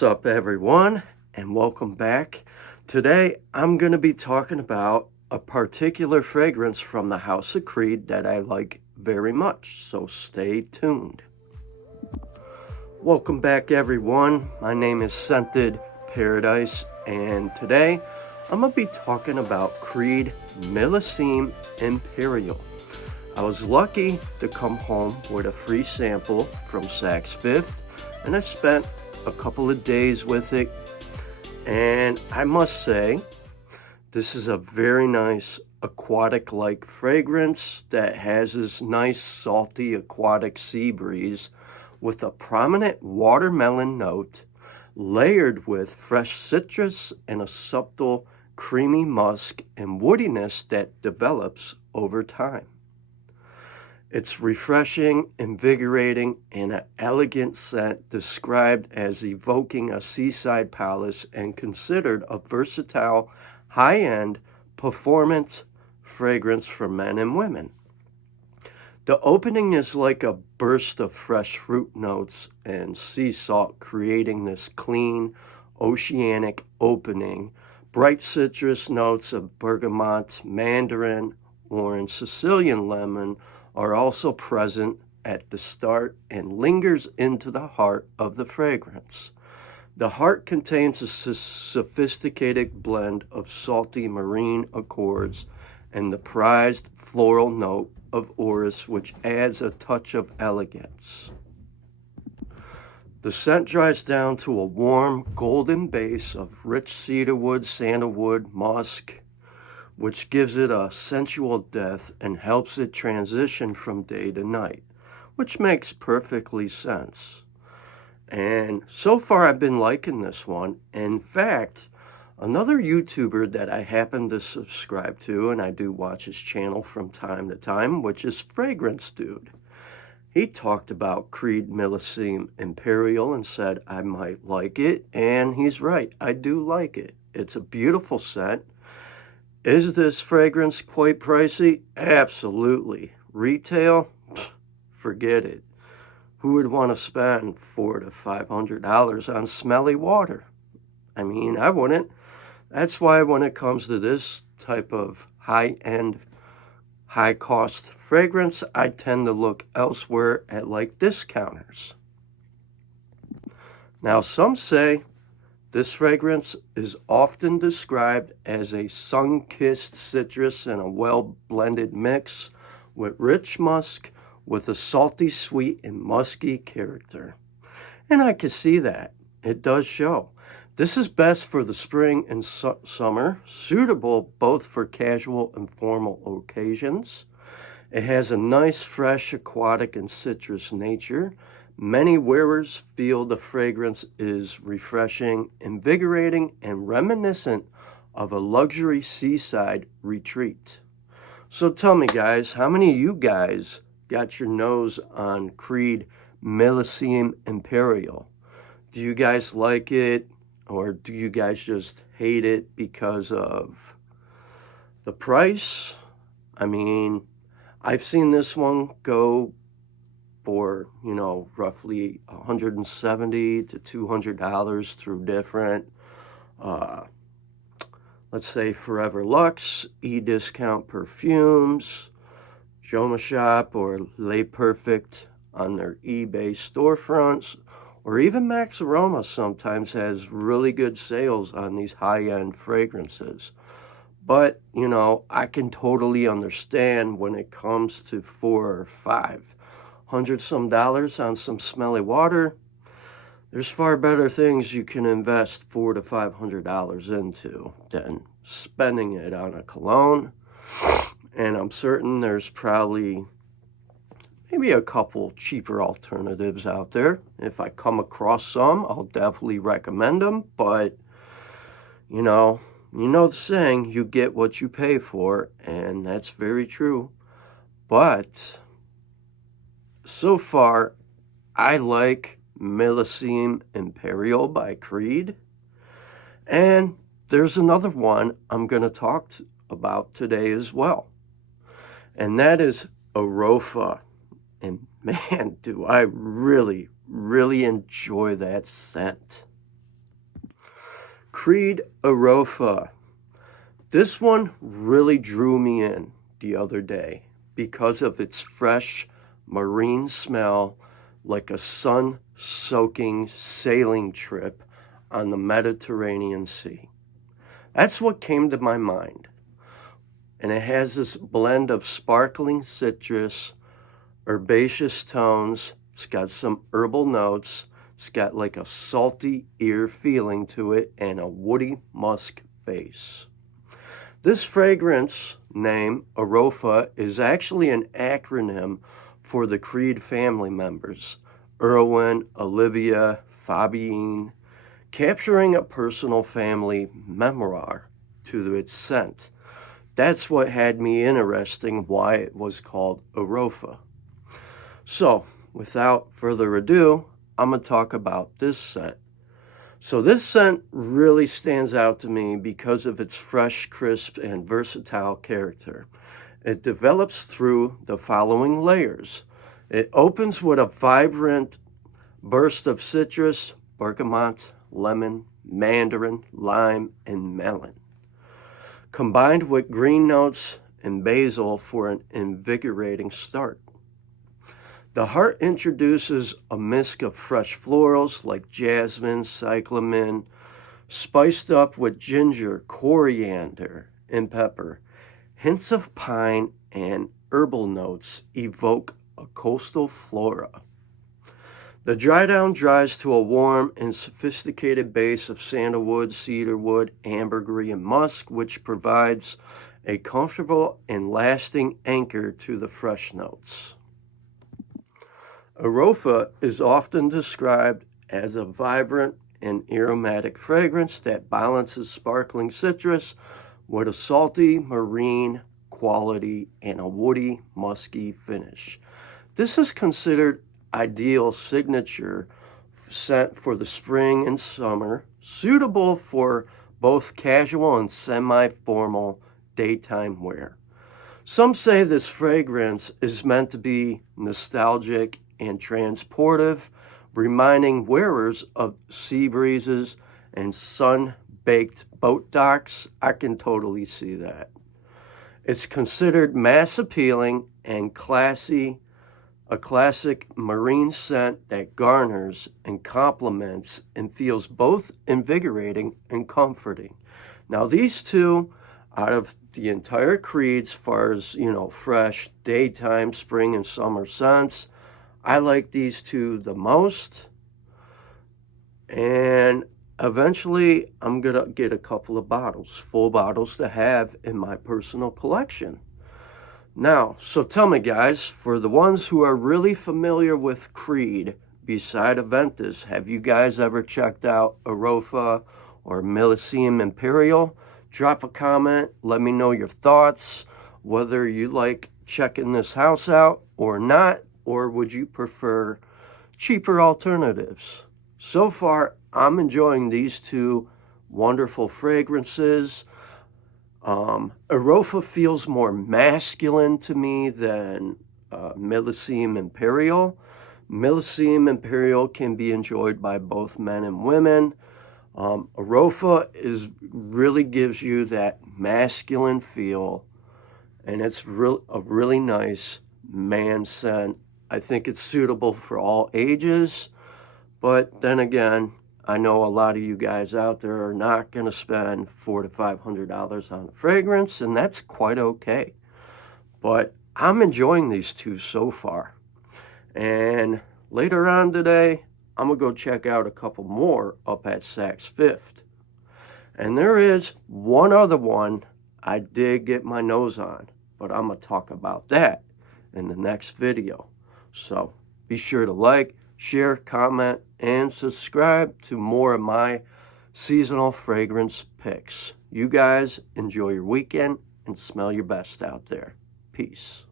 What's up, everyone, and welcome back. Today I'm going to be talking about a particular fragrance from the House of Creed that I like very much, so stay tuned. Welcome back, everyone. My name is Scented Paradise, and today I'm going to be talking about Creed Milliseme Imperial. I was lucky to come home with a free sample from Saks Fifth, and I spent a couple of days with it, and I must say this is a very nice aquatic like fragrance that has this nice salty aquatic sea breeze with a prominent watermelon note layered with fresh citrus and a subtle creamy musk and woodiness that develops over time. It's refreshing, invigorating, and an elegant scent described as evoking a seaside palace and considered a versatile, high-end performance fragrance for men and women. The opening is like a burst of fresh fruit notes and sea salt, creating this clean, oceanic opening. Bright citrus notes of bergamot, mandarin, orange, Sicilian lemon are also present at the start and lingers into the heart of the fragrance. The heart contains a sophisticated blend of salty marine accords and the prized floral note of orris, which adds a touch of elegance. The scent dries down to a warm golden base of rich cedarwood, sandalwood, musk, which gives it a sensual depth and helps it transition from day to night, which makes perfectly sense. And so far I've been liking this one. In fact, another YouTuber that I happen to subscribe to, and I do watch his channel from time to time, which is Fragrance Dude. He talked about Creed Milliseme Imperial and said I might like it, and he's right, I do like it. It's a beautiful scent. Is this fragrance quite pricey? Absolutely. Retail? Forget it. Who would want to spend $400 to $500 on smelly water? I mean, I wouldn't. That's why when it comes to this type of high-end, high-cost fragrance, I tend to look elsewhere at like discounters. Now, some say this fragrance is often described as a sun-kissed citrus in a well-blended mix with rich musk with a salty, sweet, and musky character. And I can see that. It does show. This is best for the spring and summer, suitable both for casual and formal occasions. It has a nice, fresh, aquatic, and citrus nature. Many wearers feel the fragrance is refreshing, invigorating, and reminiscent of a luxury seaside retreat. So tell me, guys, how many of you guys got your nose on Creed Milliseme Imperial? Do you guys like it, or do you guys just hate it because of the price? I mean, I've seen this one go for, roughly $170 to $200 through different, let's say Forever Luxe, e-discount perfumes, Joma Shop, or Lay Perfect on their eBay storefronts, or even Max Aroma sometimes has really good sales on these high-end fragrances. But, I can totally understand when it comes to $400 or $500 some dollars on some smelly water. There's far better things you can invest $400 to $500 into than spending it on a cologne. And I'm certain there's probably maybe a couple cheaper alternatives out there. If I come across some, I'll definitely recommend them. But, the saying, you get what you pay for, and that's very true. But so far, I like Milliseme Imperial by Creed. And there's another one I'm going to talk about today as well. And that is Arofa. And man, do I really, really enjoy that scent. Creed Arofa. This one really drew me in the other day because of its fresh marine smell, like a sun-soaking sailing trip on the Mediterranean Sea. That's what came to my mind. And it has this blend of sparkling citrus, herbaceous tones. It's got some herbal notes. It's got like a salty ear feeling to it and a woody musk base. This fragrance name, Arofa, is actually an acronym for the Creed family members, Erwin, Olivia, Fabienne, capturing a personal family memoir to its scent. That's what had me interested why it was called Arofa. So, without further ado, I'm going to talk about this scent. So this scent really stands out to me because of its fresh, crisp, and versatile character. It develops through the following layers. It opens with a vibrant burst of citrus, bergamot, lemon, mandarin, lime, and melon, combined with green notes and basil for an invigorating start. The heart introduces a mist of fresh florals like jasmine, cyclamen, spiced up with ginger, coriander, and pepper. Hints of pine and herbal notes evoke a coastal flora. The dry down dries to a warm and sophisticated base of sandalwood, cedarwood, ambergris, and musk, which provides a comfortable and lasting anchor to the fresh notes. Arofa is often described as a vibrant and aromatic fragrance that balances sparkling citrus with a salty marine quality and a woody, musky finish. This is considered ideal signature scent for the spring and summer, suitable for both casual and semi-formal daytime wear. Some say this fragrance is meant to be nostalgic and transportive, reminding wearers of sea breezes and sun-baked boat docks. I can totally see that. It's considered mass appealing and classy, a classic marine scent that garners and complements and feels both invigorating and comforting. Now these two, out of the entire Creed, as far as, fresh daytime, spring and summer scents, I like these two the most. And eventually I'm gonna get a couple of bottles, full bottles to have in my personal collection. Now, so tell me guys, for the ones who are really familiar with Creed, beside Aventus, have you guys ever checked out Arofa or Milliseme Imperial? Drop a comment, let me know your thoughts, whether you like checking this house out or not, or would you prefer cheaper alternatives? So far, I'm enjoying these two wonderful fragrances. Arofa feels more masculine to me than Milliseme Imperial. Milliseme Imperial can be enjoyed by both men and women. Arofa really gives you that masculine feel, and it's a really nice man scent. I think it's suitable for all ages, but then again, I know a lot of you guys out there are not going to spend $400 to $500 on a fragrance, and that's quite okay. But I'm enjoying these two so far. And later on today, I'm going to go check out a couple more up at Saks Fifth. And there is one other one I did get my nose on, but I'm going to talk about that in the next video. So be sure to like, share, comment, and subscribe to more of my seasonal fragrance picks. You guys enjoy your weekend and smell your best out there. Peace.